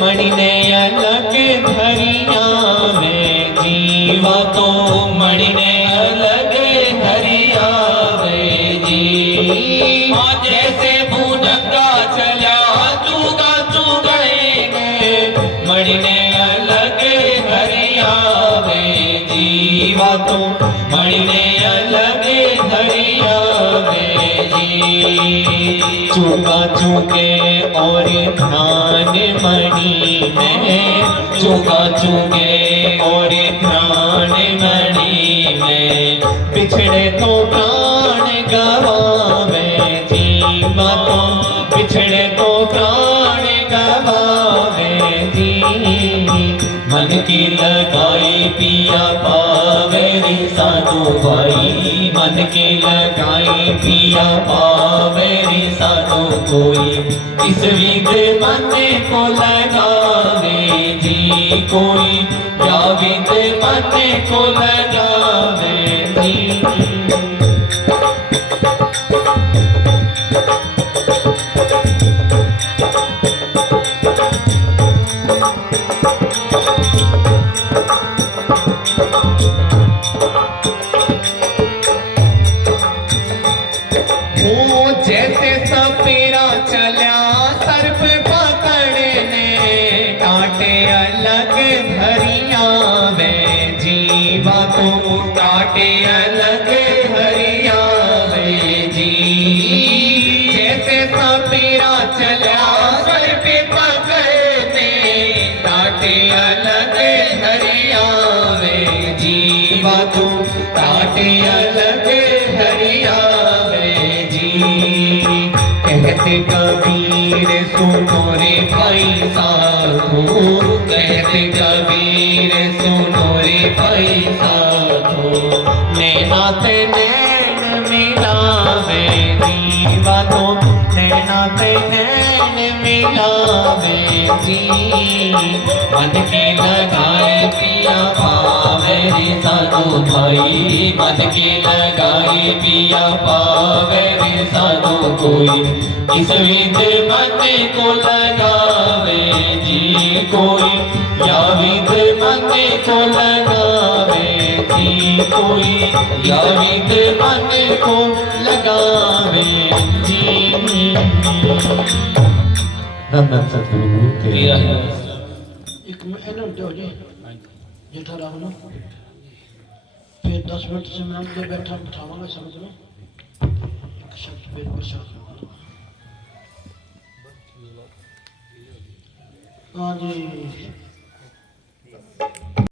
मणि ने अलग धरिया में जीवा तो मणि ने अलग धरिया में जी जैसे भुजंगा चल्या चुका चुगण मणि ने अलग धरिया में जीवा तो मणि ने अलग धरिया चुका चुके और ध्यान मणि में चुका चुके और ध्यान मणि में बिछड़े तो प्राण गवावे जीवा तो बिछड़े तो प्राण गवावे जी मन की लगाई पिया पावे रे साधु भाई मन की लगाई पिया पावे रे साधु कोई इस विध मन को लगावे जी कोई या विध मन को लगावे जी जैसे सपेरा चला सर्प पकड़ने काटे अलग हरिया में जीवा तो काटे अलग हरिया में जी जैसे सपेरा चला सर्प पकड़ने काटे अलग हरिया में जीवा तो काटे अलग हरिया कहते कबीर सुनो रे भाई साधु कहते कबीर सुनो रे भाई साधु नैना ते नैन मिलावे जीवा तो नैना ते नैन मिलावे जी मन की लगाई पिया पावे रे साधु भाई मन की लगाई पिया पावे रे साधु कोई इस विध मन को लगावे जी कोई या विध मन को लगावे जी कोई या विध मन को लगावे जी धन सतगुरु तेरा ही एक मिनट दो जी जेठा राम नो फिर 10 मिनट से मैं उनके बैठा बिठावांगा समझ लो एक शब्द फिर प्रसाद हाँ जी